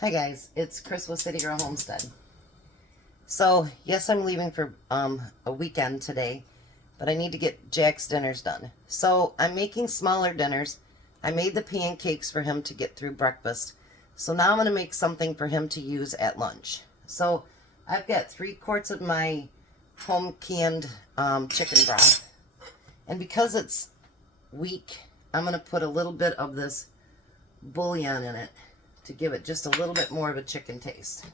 Hi guys, it's Chris with City Girl Homestead. So, yes, I'm leaving for a weekend today, but I need to get Jack's dinners done. So, I'm making smaller dinners. I made the pancakes for him to get through breakfast. So now I'm going to make something for him to use at lunch. So, I've got 3 quarts of my home canned chicken broth. And because it's weak, I'm going to put a little bit of this bouillon in it to give it just a little bit more of a chicken taste,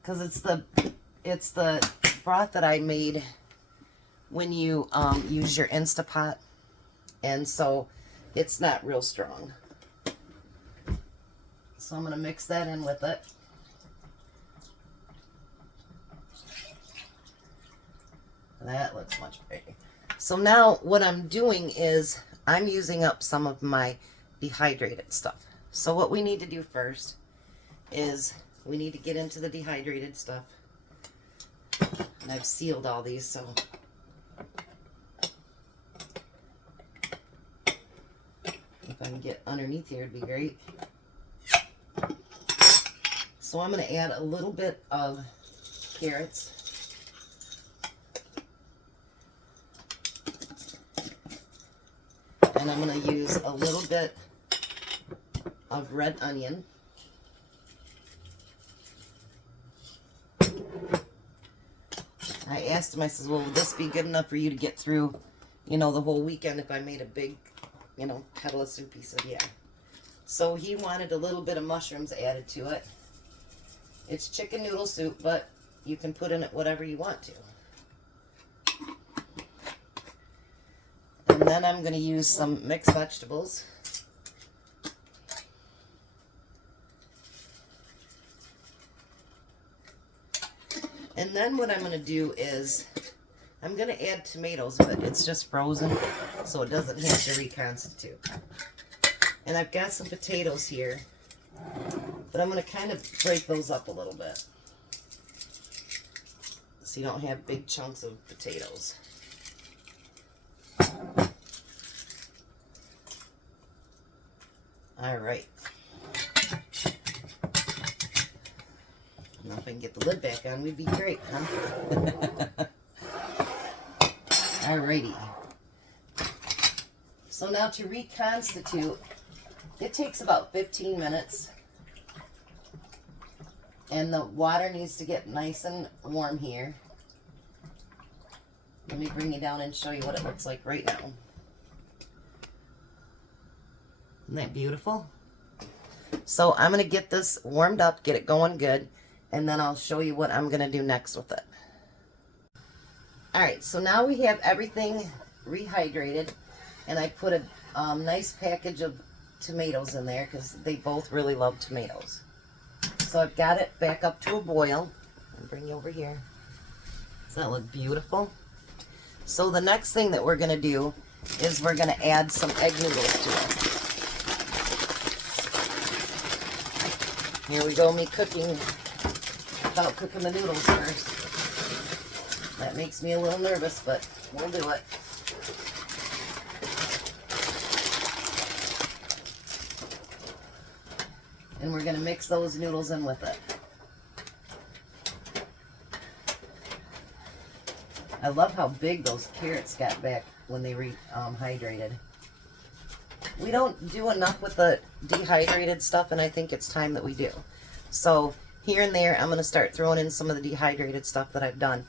because it's the broth that I made when you use your Instapot, and so it's not real strong. So I'm going to mix that in with it. That looks much better. So now what I'm doing is I'm using up some of my dehydrated stuff. So what we need to do first is we need to get into the dehydrated stuff. And I've sealed all these, so if I can get underneath here, it'd be great. So I'm going to add a little bit of carrots. And I'm going to use a little bit of red onion. I asked him, I says, well, will this be good enough for you to get through, the whole weekend if I made a big, kettle of soup? He said, yeah. So he wanted a little bit of mushrooms added to it. It's chicken noodle soup, but you can put in it whatever you want to. And then I'm going to use some mixed vegetables. And then what I'm going to do is I'm going to add tomatoes, but it's just frozen, so it doesn't have to reconstitute. And I've got some potatoes here, but I'm going to kind of break those up a little bit so you don't have big chunks of potatoes. All right. Now if I can get the lid back on, we'd be great, huh? Alrighty. So now to reconstitute, it takes about 15 minutes. And the water needs to get nice and warm here. Let me bring you down and show you what it looks like right now. Isn't that beautiful? So I'm going to get this warmed up, get it going good, and then I'll show you what I'm going to do next with it. Alright, so now we have everything rehydrated, and I put a nice package of tomatoes in there because they both really love tomatoes. So I've got it back up to a boil. I'll bring you over here. Does that look beautiful? So the next thing that we're going to do is we're going to add some egg noodles to it. Here we go, me cooking the noodles first. That makes me a little nervous, but we'll do it. And we're going to mix those noodles in with it. I love how big those carrots got back when they rehydrated. We don't do enough with the dehydrated stuff, and I think it's time that we do. So here and there, I'm going to start throwing in some of the dehydrated stuff that I've done.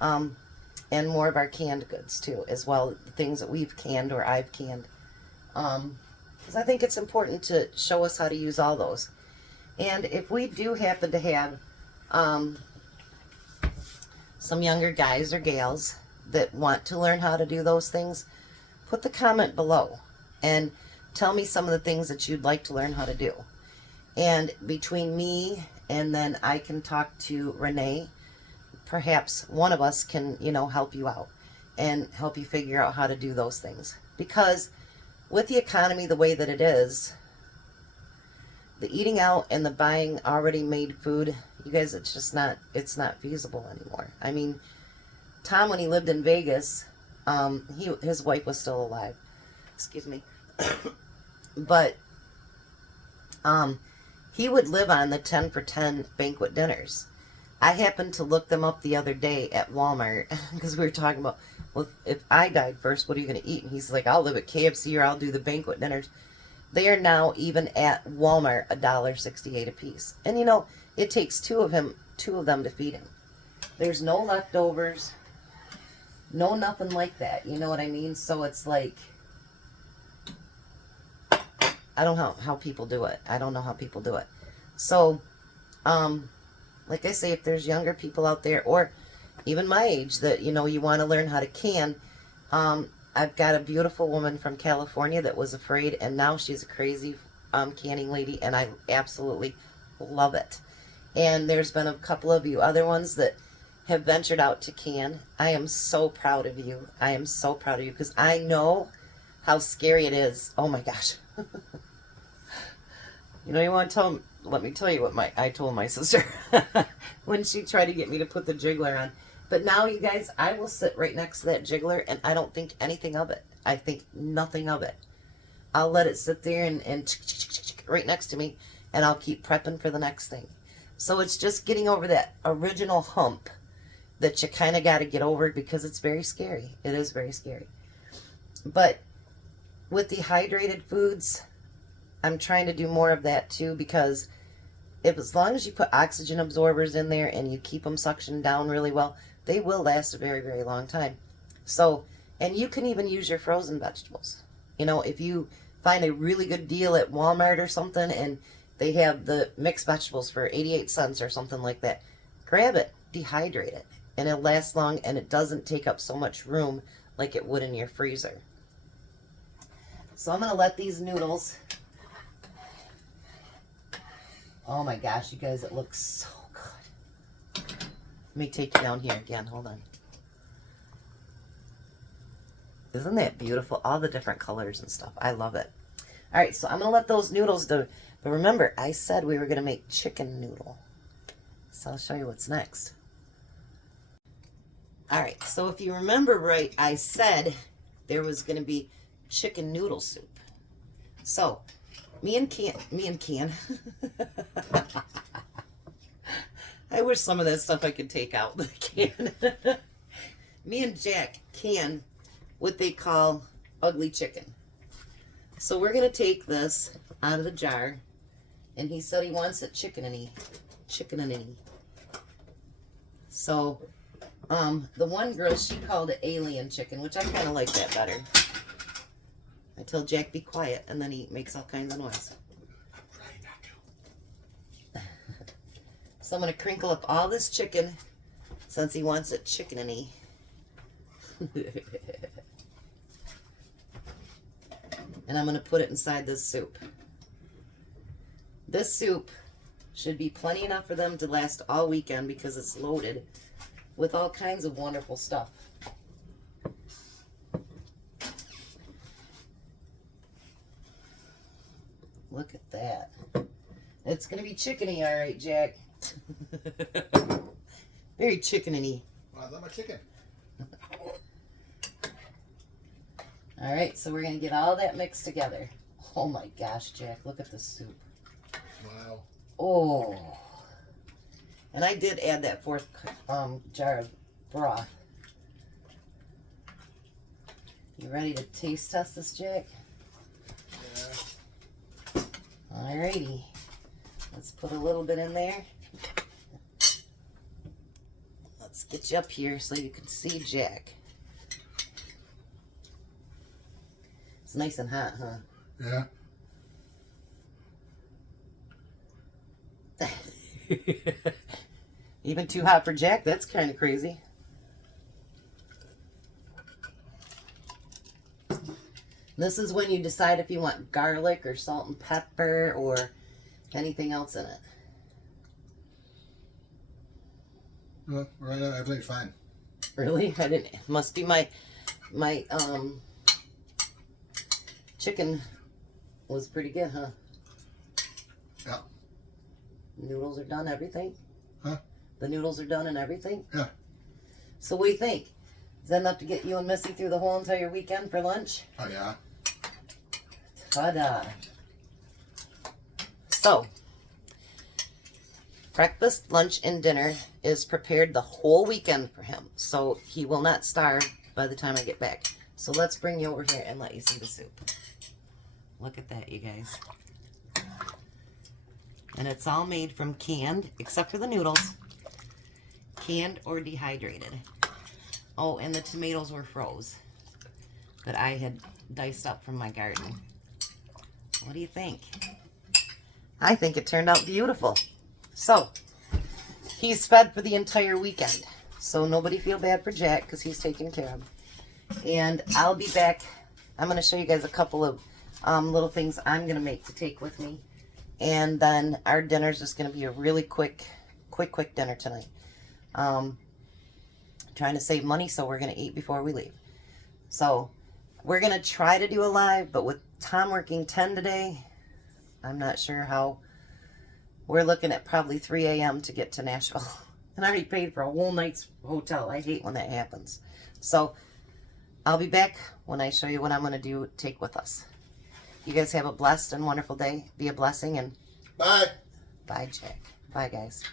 And more of our canned goods too, as well, the things that we've canned or I've canned. Because I think it's important to show us how to use all those. And if we do happen to have some younger guys or gals that want to learn how to do those things, put the comment below and tell me some of the things that you'd like to learn how to do. And between me and then I can talk to Renee, perhaps one of us can, help you out and help you figure out how to do those things. Because with the economy the way that it is, the eating out and the buying already made food, you guys, it's not feasible anymore. I mean, Tom, when he lived in Vegas, his wife was still alive. Excuse me. But he would live on the 10 for 10 banquet dinners. I happened to look them up the other day at Walmart because we were talking about, well, if I died first, what are you going to eat? And he's like, I'll live at KFC or I'll do the banquet dinners. They are now even at Walmart $1.68 a piece. And you know, it takes two of them to feed him. There's no leftovers, no nothing like that. You know what I mean? So it's like, I don't know how people do it. I don't know how people do it. So, like I say, if there's younger people out there, or even my age, that, you know, you want to learn how to can, I've got a beautiful woman from California that was afraid, and now she's a crazy canning lady, and I absolutely love it. And there's been a couple of you other ones that have ventured out to can. I am so proud of you. I am so proud of you, because I know how scary it is. Oh my gosh. You know, you want to tell them, let me tell you what I told my sister when she tried to get me to put the jiggler on. But now, you guys, I will sit right next to that jiggler, and I don't think anything of it. I think nothing of it. I'll let it sit there and right next to me, and I'll keep prepping for the next thing. So it's just getting over that original hump that you kind of got to get over, because it's very scary. It is very scary. But with dehydrated foods, I'm trying to do more of that too, because as long as you put oxygen absorbers in there and you keep them suctioned down really well, they will last a very, very long time. So, and you can even use your frozen vegetables. You know, if you find a really good deal at Walmart or something, and they have the mixed vegetables for 88 cents or something like that, grab it, dehydrate it, and it'll last long, and it doesn't take up so much room like it would in your freezer. So I'm going to let these noodles... Oh my gosh, you guys, it looks so good. Let me take you down here again. Hold on. Isn't that beautiful? All the different colors and stuff. I love it. All right, so I'm going to let those noodles do. But remember, I said we were going to make chicken noodle. So I'll show you what's next. All right, so if you remember right, I said there was going to be chicken noodle soup. So... Me and Can. I wish some of that stuff I could take out, but I can't. Me and Jack can what they call ugly chicken. So we're going to take this out of the jar, and he said he wants it chicken-y. So, the one girl, she called it alien chicken, which I kind of like that better. I tell Jack, be quiet, and then he makes all kinds of noise. So I'm going to crinkle up all this chicken, since he wants it chicken-y. And I'm going to put it inside this soup. This soup should be plenty enough for them to last all weekend, because it's loaded with all kinds of wonderful stuff. Look at that. It's going to be chickeny, all right, Jack. Very chickeny. Well, I love my chicken. All right, so we're going to get all that mixed together. Oh my gosh, Jack, look at this soup. Wow. Oh. And I did add that fourth jar of broth. You ready to taste test this, Jack? Yeah. Alrighty. Let's put a little bit in there. Let's get you up here so you can see Jack. It's nice and hot, huh? Yeah. Even too hot for Jack? That's kind of crazy. This is when you decide if you want garlic or salt and pepper or anything else in it. Well, right now everything's fine. Really? I didn't. Must be my chicken was pretty good, huh? Yeah. Noodles are done, everything? Huh? The noodles are done and everything? Yeah. So what do you think? Is that enough to get you and Missy through the whole entire weekend for lunch? Oh, yeah. Ta-da. So, Breakfast, lunch, and dinner is prepared the whole weekend for him, so he will not starve by the time I get back. So let's bring you over here and let you see the soup. Look at that, you guys. And it's all made from canned, except for the noodles, canned or dehydrated. Oh, and the tomatoes were froze that I had diced up from my garden. What do you think? I think it turned out beautiful. So, he's fed for the entire weekend. So nobody feel bad for Jack because he's taken care of. And I'll be back. I'm going to show you guys a couple of little things I'm going to make to take with me. And then our dinner's just going to be a really quick dinner tonight. Trying to save money, so we're going to eat before we leave. So, we're going to try to do a live, but with Tom working 10 today, I'm not sure how. We're looking at probably 3 a.m. to get to Nashville. And I already paid for a whole night's hotel. I hate when that happens. So, I'll be back when I show you what I'm going to take with us. You guys have a blessed and wonderful day. Be a blessing, and Bye. bye, Jack. Bye, guys.